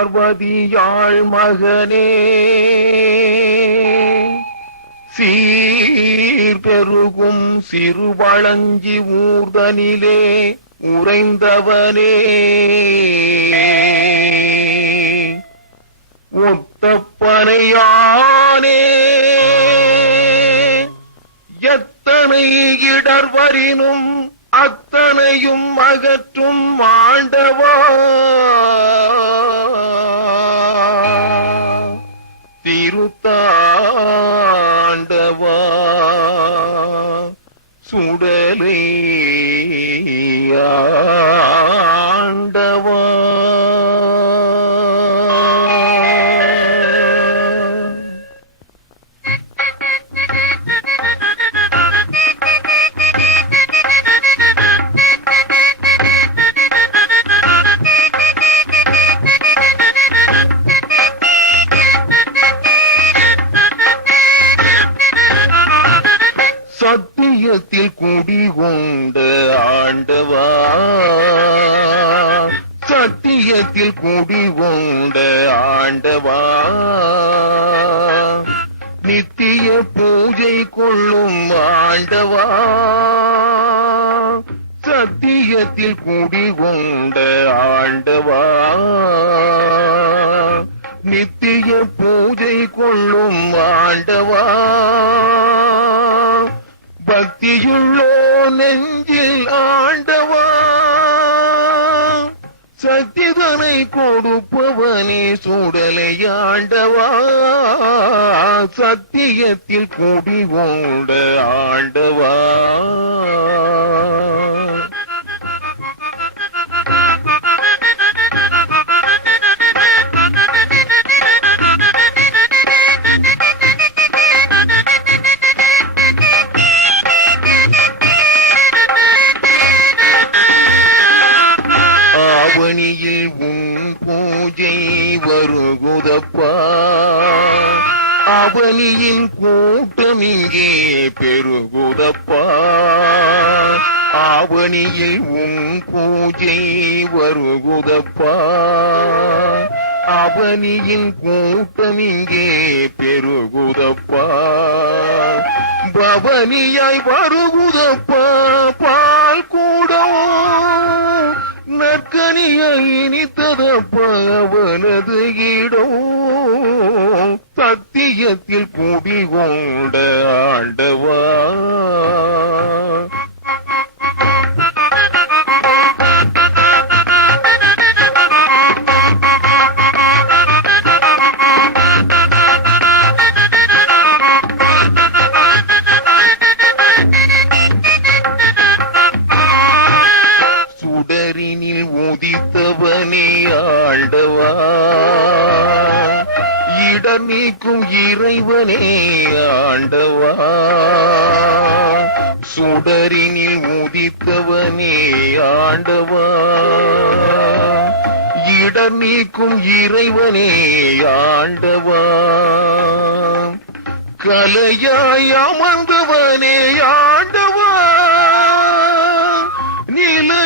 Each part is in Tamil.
பார்வதியாள் மகனே. சீர் பெருகும் சிறுவளஞ்சி ஊர்தனிலே உறைந்தவனே. ஒத்தப்பனையானே. எத்தனை இடர்வரினும் தாண்டவா? சுடலையா சத்தியத்தில் குடிகொண்ட ஆண்டவா. நித்திய பூஜை கொள்ளும் ஆண்டவா. சத்தியத்தில் குடி குடிகொண்ட ஆண்டவா. நித்திய பூஜை கொள்ளும் ஆண்டவா. பக்தியுள்ளோ நெஞ்ச கொடுப்பவனே சுடலை ஆண்டவா. சத்தியத்தில் குடி கொண்ட ஆண்டவா. ஆவணியில் உன் பூஜை வருகுதப்பா. அவனியின் கூட்டம் இங்கே பெருகுதப்பா. ஆவணியில் உன் பூஜை வருகுதப்பா. அவனியின் கூட்டம் இங்கே பெருகுதப்பா. பவனியாய் வருகுதப்பா. நற்கனியாய் இனித்ததப்பா அவனது இடம் சத்தியத்தில் உதித்தவனே ஆண்டவா. நீக்கும் இறைவனே ஆண்டவா. சுடரினில் உதித்தவனே ஆண்டவா. இடர் நீக்கும் இறைவனே ஆண்டவா. கலையாய் அமர்ந்தவனே ஆண்டவா.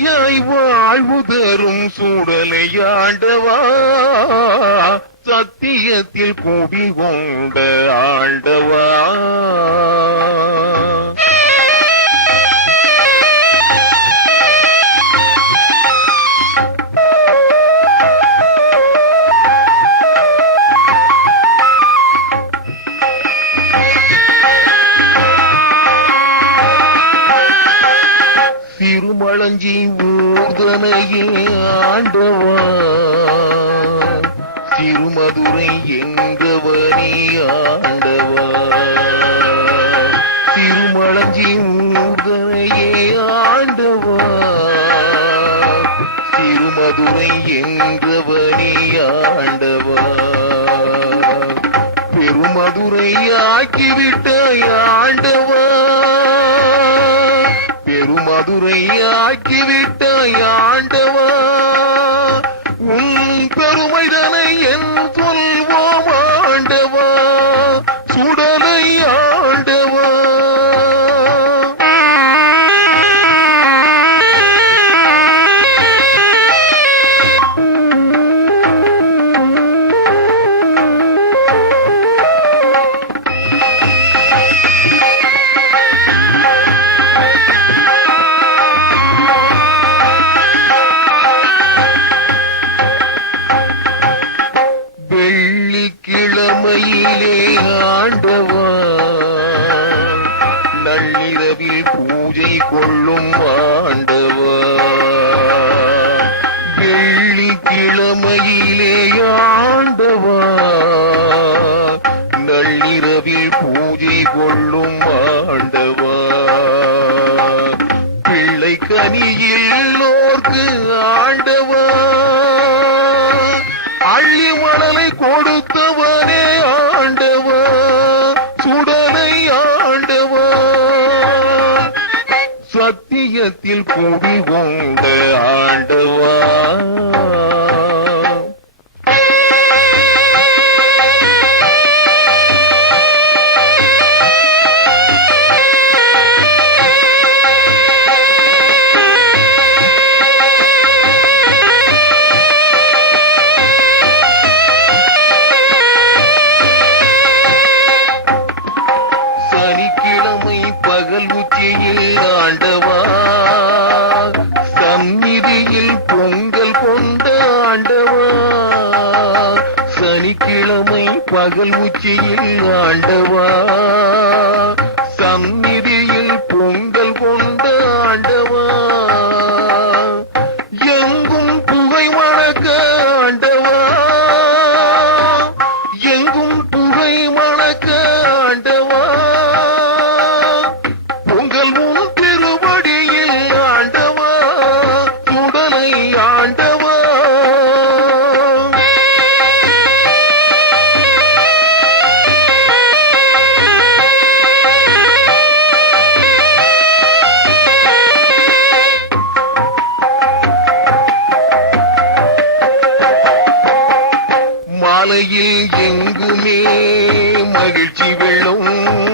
நிலையாய் வாழ்வு தரும் சூடலை ஆண்டவா சத்தியத்தில் கூடி கொண்ட ஆண்டவா? பெருமதுரை ஆக்கிவிட்ட ஆண்டவா பெருமதுரை ஆண்டவா இரவில் பூஜை கொள்ளும் ஆண்டவா பிள்ளை கனியில்லோர்க்கு ஆண்டவா அள்ளி மணலை கொடுத்தவனே ஆண்டவா சுடனை ஆண்டவா சத்தியத்தில் குடி கொண்ட ஆண்டவா பகல் உச்சியில் ஆண்டவா. மாலையில் எங்குமே மகிழ்ச்சி வெள்ளம்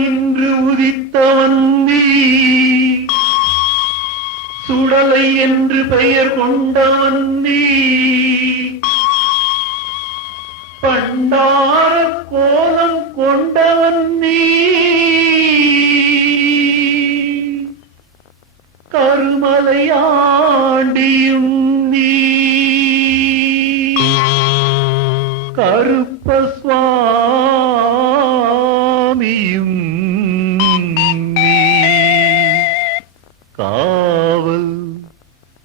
நின்று உதித்தவன் நீ. சுடலை என்று பெயர் கொண்டவன் நீ.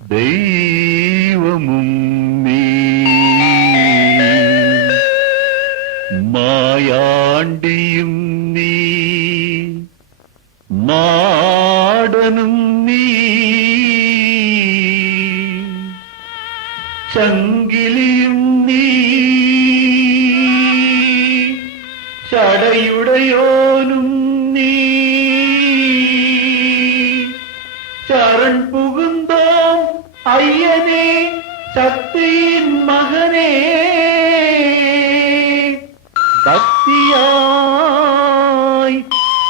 தெய்வமும் நீ மாயாண்டியும் நீ மாடனும் நீ சங்கிலியும் நீ சடையுடையோனும்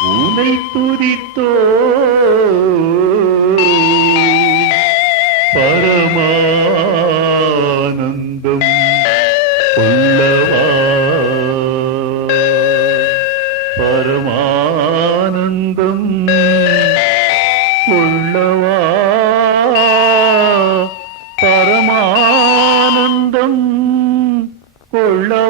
உனை துதித்தோ. பரமானந்தம் உள்ளவா? பரமானந்தம் உள்ளவா? பரமானந்தம் கொள்ள